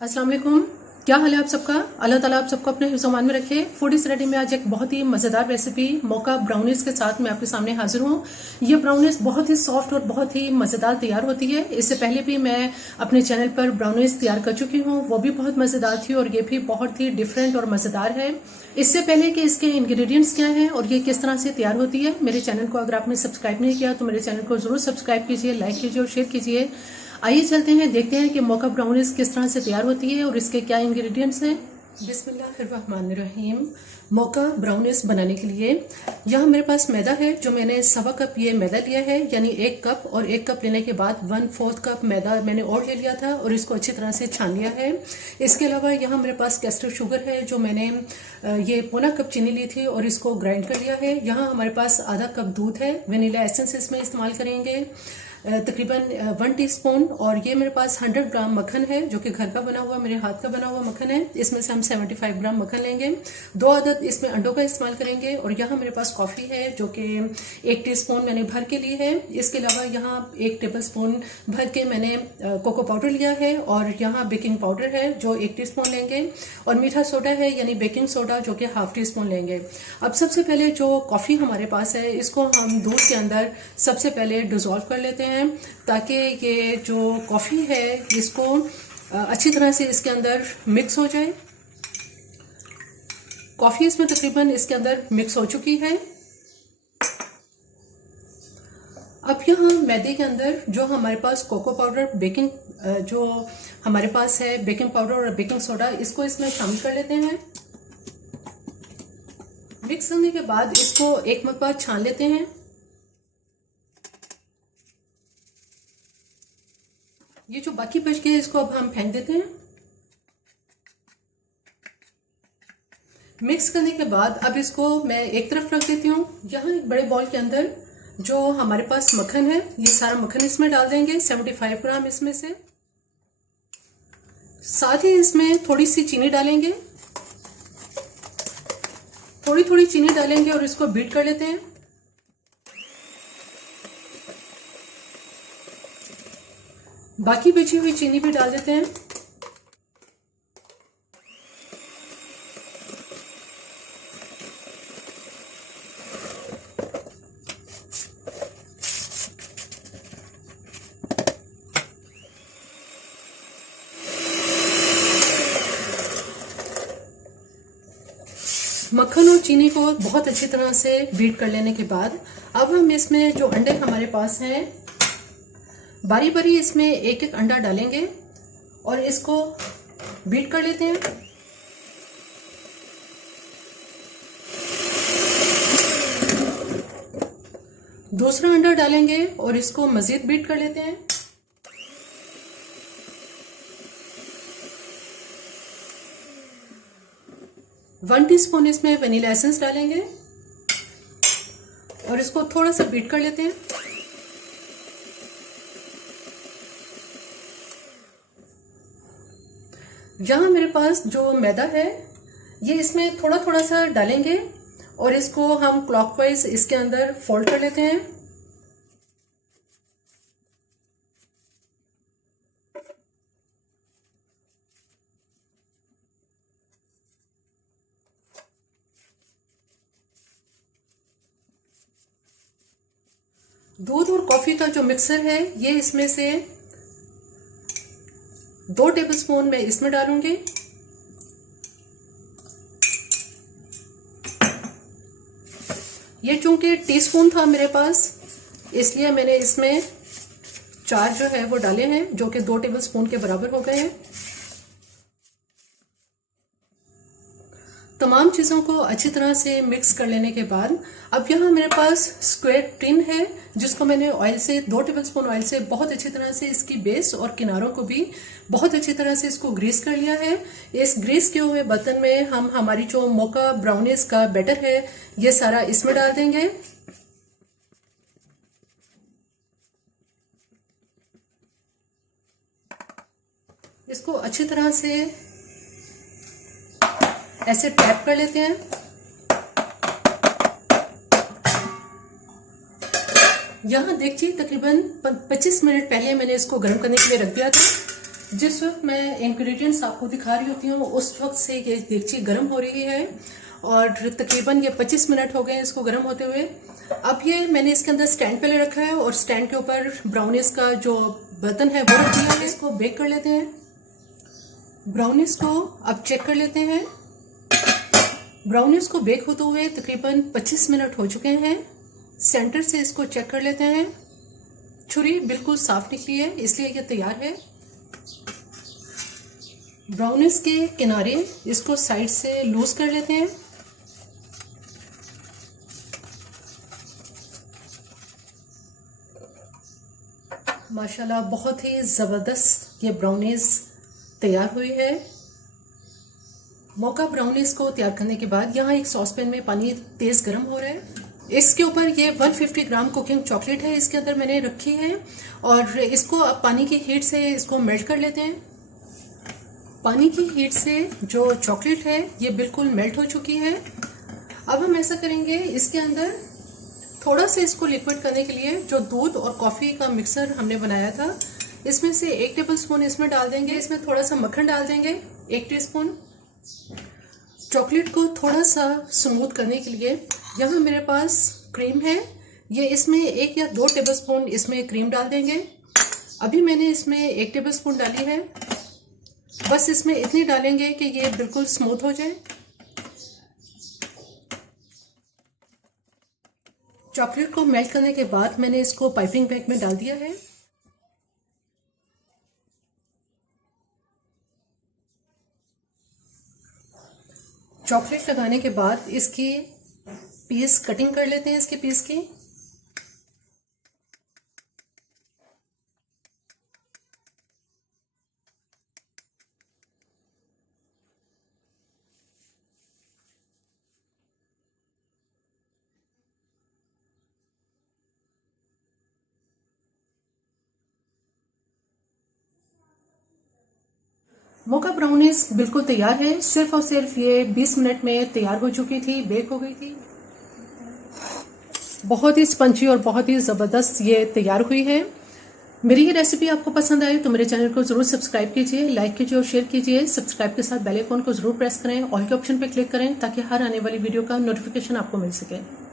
अस्सलाम वालेकुम। क्या हाल है आप सबका। अल्लाह ताला आप सबको अपने हिफ्ज़-ओ-अमान में रखे। फूड इज रेडी में आज एक बहुत ही मज़ेदार रेसिपी मोका ब्राउनीज के साथ मैं आपके सामने हाजिर हूँ। ये ब्राउनीज बहुत ही सॉफ्ट और बहुत ही मज़ेदार तैयार होती है। इससे पहले भी मैं अपने चैनल पर ब्राउनीज तैयार कर चुकी हूँ, वो भी बहुत मज़ेदार थी और ये भी बहुत ही डिफरेंट और मज़ेदार है। इससे पहले कि इसके इंग्रेडिएंट्स क्या हैं और ये किस तरह से तैयार होती है, मेरे चैनल को अगर आपने सब्सक्राइब नहीं किया तो मेरे चैनल को जरूर सब्सक्राइब कीजिए, लाइक कीजिए और शेयर कीजिए। आइए चलते हैं, देखते हैं कि मोका ब्राउनीज किस तरह से तैयार होती है और इसके क्या इंग्रेडिएंट्स हैं। बिस्मिल्लाहिर्रहमानिर्रहीम। मोका ब्राउनीज बनाने के लिए यहाँ मेरे पास मैदा है, जो मैंने 1.25 कप ये मैदा लिया है, यानी 1 कप, और 1 कप लेने के बाद 1/4 कप मैदा मैंने और ले लिया था और इसको अच्छी तरह से छान लिया है। इसके अलावा यहाँ मेरे पास कैस्टर शुगर है, जो मैंने ये 1/4 कप चीनी ली थी और इसको ग्राइंड कर लिया है। यहाँ हमारे पास आधा कप दूध है, वेनिला एसेंस इसमें इस्तेमाल करेंगे तकरीबन 1 टीस्पून। और ये मेरे पास 100 ग्राम मक्खन है, जो कि घर का बना हुआ, मेरे हाथ का बना हुआ मक्खन है। इसमें से हम 75 ग्राम मक्खन लेंगे। 2 अदद इसमें अंडों का इस्तेमाल करेंगे। और यहाँ मेरे पास कॉफ़ी है, जो कि 1 टीस्पून मैंने भर के ली है। इसके अलावा यहाँ 1 टेबलस्पून भर के मैंने कोको पाउडर लिया है। और यहाँ बेकिंग पाउडर है, जो 1 टीस्पून लेंगे। और मीठा सोडा है, यानी बेकिंग सोडा, जो कि 1/2 टीस्पून लेंगे। अब सबसे पहले जो कॉफ़ी हमारे पास है, इसको हम दूध के अंदर सबसे पहले डिजोल्व कर लेते हैं, ताकि ये जो कॉफ़ी है इसको अच्छी तरह से इसके अंदर मिक्स हो जाए। कॉफ़ी इसमें तकरीबन इसके अंदर मिक्स हो चुकी है। अब यहाँ मैदे के अंदर जो हमारे पास कोको पाउडर, बेकिंग जो हमारे पास है बेकिंग पाउडर और बेकिंग सोडा, इसको इसमें शामिल कर लेते हैं। मिक्स करने के बाद इसको एक मरतबा छान लेते हैं। ये जो बाकी बच गया इसको अब हम फेंक देते हैं। मिक्स करने के बाद अब इसको मैं एक तरफ रख देती हूँ। यहाँ एक बड़े बॉल के अंदर जो हमारे पास मक्खन है, ये सारा मक्खन इसमें डाल देंगे, 75 ग्राम इसमें से। साथ ही इसमें थोड़ी सी चीनी डालेंगे, थोड़ी थोड़ी चीनी डालेंगे और इसको बीट कर लेते हैं। बाकी बची हुई चीनी भी डाल देते हैं। मक्खन और चीनी को बहुत अच्छी तरह से बीट कर लेने के बाद अब हम इसमें जो अंडे हमारे पास हैं, बारी बारी इसमें एक एक अंडा डालेंगे और इसको बीट कर लेते हैं। दूसरा अंडा डालेंगे और इसको मजीद बीट कर लेते हैं। वन टीस्पून इसमें वेनिला एसेंस डालेंगे और इसको थोड़ा सा बीट कर लेते हैं। यहाँ मेरे पास जो मैदा है, ये इसमें थोड़ा थोड़ा सा डालेंगे और इसको हम क्लॉकवाइज इसके अंदर फोल्ड कर लेते हैं। दूध और कॉफी का जो मिक्सर है, ये इसमें से 2 टेबलस्पून मैं इसमें डालूंगी। ये चूंकि टीस्पून था मेरे पास, इसलिए मैंने इसमें 4 जो है वो डाले हैं, जो कि 2 टेबलस्पून के बराबर हो गए हैं। तमाम चीज़ों को अच्छी तरह से मिक्स कर लेने के बाद अब यहाँ मेरे पास स्क्वायर टिन है, जिसको मैंने ऑयल से 2 टेबलस्पून ऑयल से बहुत अच्छी तरह से इसकी बेस और किनारों को भी बहुत अच्छी तरह से इसको ग्रीस कर लिया है। इस ग्रीस किए हुए बर्तन में हम हमारी जो मोका ब्राउनीज का बैटर है, ये सारा इसमें डाल देंगे। इसको अच्छी तरह से ऐसे टैप कर लेते हैं। यहाँ देखिए तकरीबन 25 मिनट पहले मैंने इसको गर्म करने के लिए रख दिया था। जिस वक्त मैं इंग्रेडिएंट्स आपको दिखा रही होती हूँ उस वक्त से ये देगची गर्म हो रही है और तकरीबन ये 25 मिनट हो गए इसको गर्म होते हुए। अब ये मैंने इसके अंदर स्टैंड पहले रखा है और स्टैंड के ऊपर ब्राउनीज का जो बर्तन है वो रख दिया है। इसको बेक कर लेते हैं। ब्राउनीज को अब चेक कर लेते हैं। ब्राउनीज को बेक होते हुए तकरीबन 25 मिनट हो चुके हैं। सेंटर से इसको चेक कर लेते हैं। छुरी बिल्कुल साफ निकली है इसलिए ये तैयार है। ब्राउनीज के किनारे इसको साइड से लूज कर लेते हैं। माशाल्लाह बहुत ही जबरदस्त ये ब्राउनीज तैयार हुई है। मोका ब्राउनीज को तैयार करने के बाद यहाँ एक सॉस पैन में पानी तेज गर्म हो रहा है। इसके ऊपर ये 150 ग्राम कुकिंग चॉकलेट है इसके अंदर मैंने रखी है और इसको अब पानी की हीट से इसको मेल्ट कर लेते हैं। पानी की हीट से जो चॉकलेट है ये बिल्कुल मेल्ट हो चुकी है। अब हम ऐसा करेंगे, इसके अंदर थोड़ा सा इसको लिक्विड करने के लिए जो दूध और कॉफी का मिक्सर हमने बनाया था इसमें से 1 टेबलस्पून इसमें डाल देंगे। इसमें थोड़ा सा मक्खन डाल देंगे 1 टीस्पून। चॉकलेट को थोड़ा सा स्मूथ करने के लिए यहाँ मेरे पास क्रीम है, ये इसमें 1 या 2 टेबलस्पून इसमें क्रीम डाल देंगे। अभी मैंने इसमें 1 टेबलस्पून डाली है। बस इसमें इतनी डालेंगे कि ये बिल्कुल स्मूथ हो जाए। चॉकलेट को मेल्ट करने के बाद मैंने इसको पाइपिंग बैग में डाल दिया है। चॉकलेट लगाने के बाद इसकी पीस कटिंग कर लेते हैं इसके पीस की। मोका ब्राउनीज बिल्कुल तैयार है। सिर्फ और सिर्फ ये 20 मिनट में तैयार हो चुकी थी, बेक हो गई थी। बहुत ही स्पंजी और बहुत ही ज़बरदस्त ये तैयार हुई है। मेरी ये रेसिपी आपको पसंद आए तो मेरे चैनल को ज़रूर सब्सक्राइब कीजिए, लाइक कीजिए और शेयर कीजिए। सब्सक्राइब के साथ बेल आइकन को ज़रूर प्रेस करें, ऑल के ऑप्शन पे क्लिक करें ताकि हर आने वाली वीडियो का नोटिफिकेशन आपको मिल सके।